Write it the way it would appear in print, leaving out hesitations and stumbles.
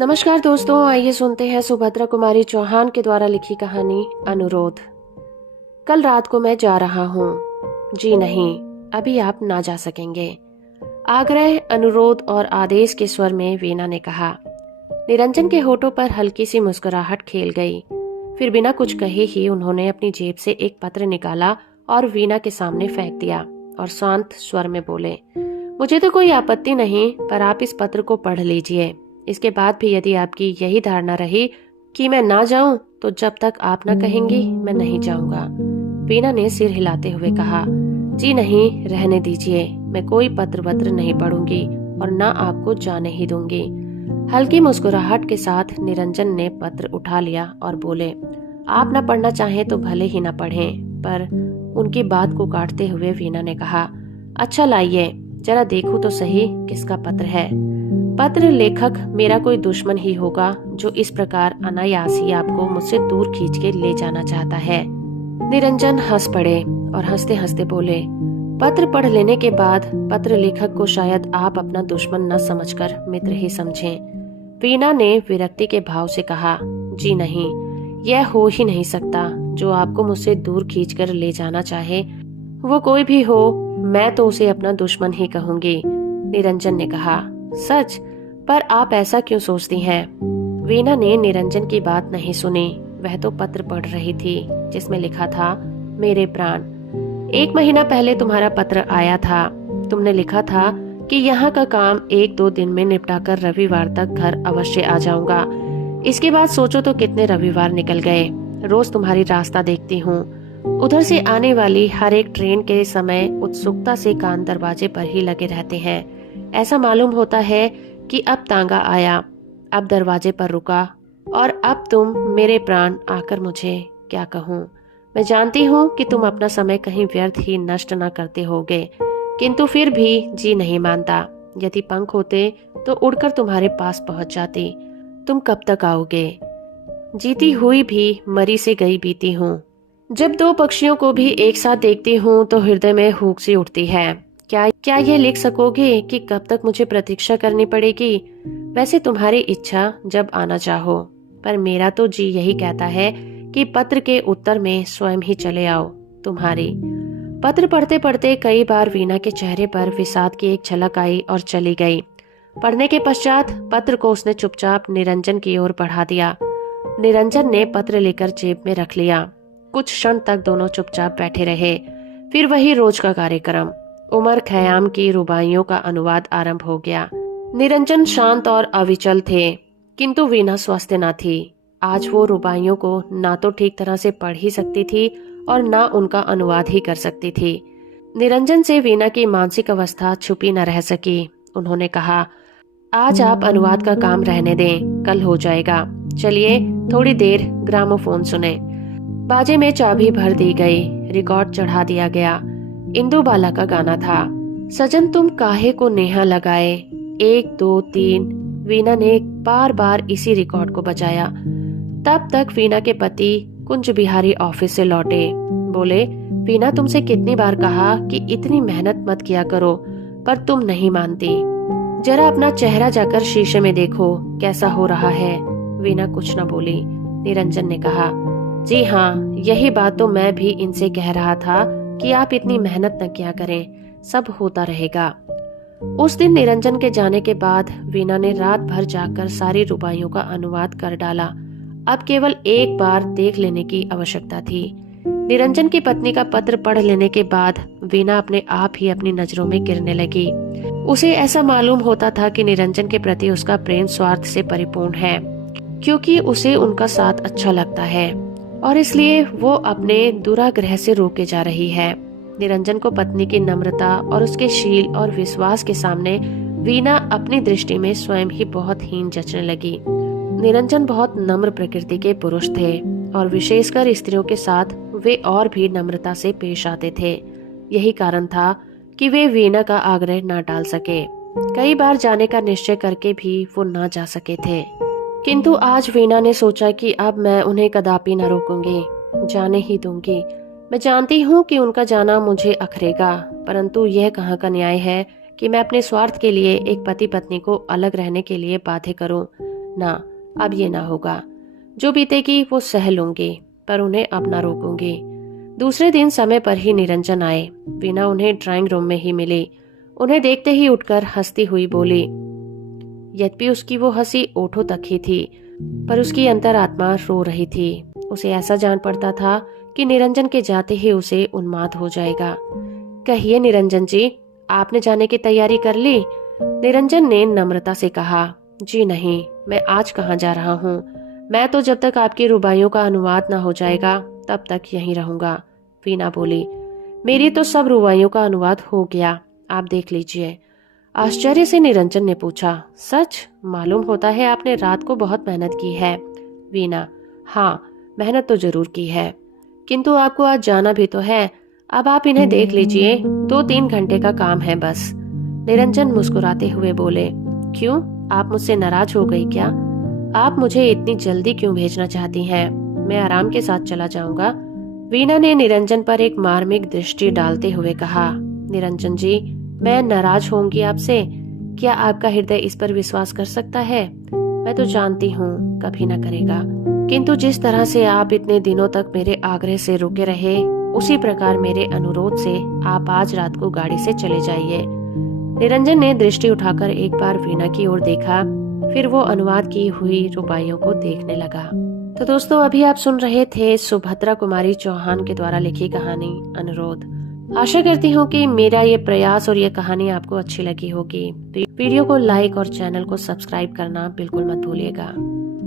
नमस्कार दोस्तों, आइए सुनते हैं सुभद्रा कुमारी चौहान के द्वारा लिखी कहानी अनुरोध। कल रात को मैं जा रहा हूँ। जी नहीं, अभी आप ना जा सकेंगे। आग्रह, अनुरोध और आदेश के स्वर में वीणा ने कहा। निरंजन के होठों पर हल्की सी मुस्कुराहट खेल गई। फिर बिना कुछ कहे ही उन्होंने अपनी जेब से एक पत्र निकाला और वीणा के सामने फेंक दिया और शांत स्वर में बोले, मुझे तो कोई आपत्ति नहीं, पर आप इस पत्र को पढ़ लीजिए। इसके बाद भी यदि आपकी यही धारणा रही कि मैं ना जाऊं, तो जब तक आप ना कहेंगी मैं नहीं जाऊंगा। वीणा ने सिर हिलाते हुए कहा, जी नहीं, रहने दीजिए। मैं कोई पत्र वत्र नहीं पढ़ूंगी और ना आपको जाने ही दूंगी। हल्की मुस्कुराहट के साथ निरंजन ने पत्र उठा लिया और बोले, आप ना पढ़ना चाहें तो भले ही ना पढ़ें। पर उनकी बात को काटते हुए वीणा ने कहा, अच्छा लाइए, जरा देखो तो सही किसका पत्र है। पत्र लेखक मेरा कोई दुश्मन ही होगा जो इस प्रकार अनायास ही आपको मुझसे दूर खींच के ले जाना चाहता है। निरंजन हंस पड़े और हंसते हंसते बोले, पत्र पढ़ लेने के बाद पत्र लेखक को शायद आप अपना दुश्मन न समझकर मित्र ही समझें। वीणा ने विरक्ति के भाव से कहा, जी नहीं, यह हो ही नहीं सकता। जो आपको मुझसे दूर खींचकर ले जाना चाहे वो कोई भी हो, मैं तो उसे अपना दुश्मन ही कहूंगी। निरंजन ने कहा, सच? पर आप ऐसा क्यों सोचती हैं? वीणा ने निरंजन की बात नहीं सुनी। वह तो पत्र पढ़ रही थी जिसमें लिखा था, मेरे प्राण, 1 महीना पहले तुम्हारा पत्र आया था। तुमने लिखा था कि यहाँ का काम 1-2 दिन में निपटाकर रविवार तक घर अवश्य आ जाऊंगा। इसके बाद सोचो तो कितने रविवार निकल गए। रोज तुम्हारी रास्ता देखती हूँ। उधर से आने वाली हर एक ट्रेन के समय उत्सुकता से कान दरवाजे पर ही लगे रहते हैं। ऐसा मालूम होता है कि अब तांगा आया, अब दरवाजे पर रुका और अब तुम, मेरे प्राण, आकर मुझे क्या कहूँ। मैं जानती हूँ कि तुम अपना समय कहीं व्यर्थ ही नष्ट न करते होगे, किंतु फिर भी जी नहीं मानता। यदि पंख होते तो उड़कर तुम्हारे पास पहुंच जाती। तुम कब तक आओगे? जीती हुई भी मरी से गई बीती हूँ। जब 2 पक्षियों को भी एक साथ देखती हूँ तो हृदय में हुक सी उठती है। क्या यह लिख सकोगे कि कब तक मुझे प्रतीक्षा करनी पड़ेगी? वैसे तुम्हारी इच्छा जब आना चाहो, पर मेरा तो जी यही कहता है कि पत्र के उत्तर में स्वयं ही चले आओ। तुम्हारी। पत्र पढ़ते पढ़ते कई बार वीणा के चेहरे पर विषाद की एक झलक आई और चली गई। पढ़ने के पश्चात पत्र को उसने चुपचाप निरंजन की ओर बढ़ा दिया। निरंजन ने पत्र लेकर जेब में रख लिया। कुछ क्षण तक दोनों चुपचाप बैठे रहे। फिर वही रोज का कार्यक्रम। उमर खयाम की रुबाइयों का अनुवाद आरंभ हो गया। निरंजन शांत और अविचल थे, किंतु वीणा स्वस्थ न थी। आज वो रुबाइयों को ना तो ठीक तरह से पढ़ ही सकती थी और ना उनका अनुवाद ही कर सकती थी। निरंजन से वीणा की मानसिक अवस्था छुपी न रह सकी। उन्होंने कहा, आज आप अनुवाद का काम रहने दें, कल हो जाएगा। चलिए थोड़ी देर ग्रामोफोन सुने। बाजे में चाबी भर दी गई। रिकॉर्ड चढ़ा दिया गया। इंदुबाला का गाना था, सजन तुम काहे को नेहा लगाए, 1 2 3। वीणा ने बार बार इसी रिकॉर्ड को बजाया। तब तक वीणा के पति कुंज बिहारी ऑफिस से लौटे। बोले, वीणा, तुमसे कितनी बार कहा कि इतनी मेहनत मत किया करो, पर तुम नहीं मानती। जरा अपना चेहरा जाकर शीशे में देखो कैसा हो रहा है। वीणा कुछ न बोली। निरंजन ने कहा, जी हाँ, यही बात तो मैं भी इनसे कह रहा था कि आप इतनी मेहनत न किया करें, सब होता रहेगा। उस दिन निरंजन के जाने के बाद वीणा ने रात भर जाकर सारी रुबाइयों का अनुवाद कर डाला। अब केवल एक बार देख लेने की आवश्यकता थी। निरंजन की पत्नी का पत्र पढ़ लेने के बाद वीणा अपने आप ही अपनी नजरों में गिरने लगी। उसे ऐसा मालूम होता था कि निरंजन के प्रति उसका प्रेम स्वार्थ से परिपूर्ण है, क्योंकि उसे उनका साथ अच्छा लगता है और इसलिए वो अपने दुराग्रह से रोके जा रही है। निरंजन को पत्नी की नम्रता और उसके शील और विश्वास के सामने वीणा अपनी दृष्टि में स्वयं ही बहुत हीन जचने लगी। निरंजन बहुत नम्र प्रकृति के पुरुष थे और विशेषकर स्त्रियों के साथ वे और भी नम्रता से पेश आते थे। यही कारण था कि वे वीणा का आग्रह न टाल सके। कई बार जाने का निश्चय करके भी वो न जा सके थे, किंतु आज वीणा ने सोचा कि अब मैं उन्हें कदापि न रोकूंगी, जाने ही दूंगी। मैं जानती हूँ कि उनका जाना मुझे अखरेगा, परंतु यह कहाँ का न्याय है कि मैं अपने स्वार्थ के लिए एक पति पत्नी को अलग रहने के लिए बाध्य करूं। ना, अब ये ना होगा। जो बीतेगी वो सह लूंगी, पर उन्हें अब ना रोकूंगी। दूसरे दिन समय पर ही निरंजन आए। वीणा उन्हें ड्राइंग रूम में ही मिली। उन्हें देखते ही उठकर हंसती हुई बोली। यद्यपि उसकी वो हंसी ओठों तक ही थी, पर उसकी अंतरात्मा रो रही थी। उसे ऐसा जान पड़ता था कि निरंजन के जाते ही उसे उन्माद हो जाएगा। कहिए निरंजन जी, आपने जाने की तैयारी कर ली? निरंजन ने नम्रता से कहा। जी नहीं, मैं आज कहाँ जा रहा हूँ। मैं तो जब तक आपकी रुबाइयों का अनुवाद ना हो जाएगा तब तक यहीं रहूंगा। वीणा बोली। मेरी तो सब रुबाइयों का अनुवाद हो गया, आप देख लीजिए। आश्चर्य से निरंजन ने पूछा। सच? मालूम होता है आपने रात को बहुत मेहनत की है। वीणा। हाँ, मेहनत तो जरूर की है, किंतु आपको आज जाना भी तो है। अब आप इन्हें देख लीजिए, 2-3 घंटे का काम है बस। निरंजन मुस्कुराते हुए बोले। क्यों, आप मुझसे नाराज हो गई क्या? आप मुझे इतनी जल्दी क्यों भेजना चाहती हैं? मैं आराम के साथ चला जाऊंगा। वीणा ने निरंजन पर एक मार्मिक दृष्टि डालते हुए कहा। निरंजन जी, मैं नाराज होंगी आपसे? क्या आपका हृदय इस पर विश्वास कर सकता है? मैं तो जानती हूँ कभी ना करेगा, किंतु जिस तरह से आप इतने दिनों तक मेरे आग्रह से रुके रहे, उसी प्रकार मेरे अनुरोध से आप आज रात को गाड़ी से चले जाइए। निरंजन ने दृष्टि उठाकर एक बार वीणा की ओर देखा, फिर वो अनुवाद की हुई रुबाइयों को देखने लगा। तो दोस्तों, अभी आप सुन रहे थे सुभद्रा कुमारी चौहान के द्वारा लिखी कहानी अनुरोध। आशा करती हूँ कि मेरा ये प्रयास और ये कहानी आपको अच्छी लगी होगी। वीडियो को लाइक और चैनल को सब्सक्राइब करना बिल्कुल मत भूलिएगा।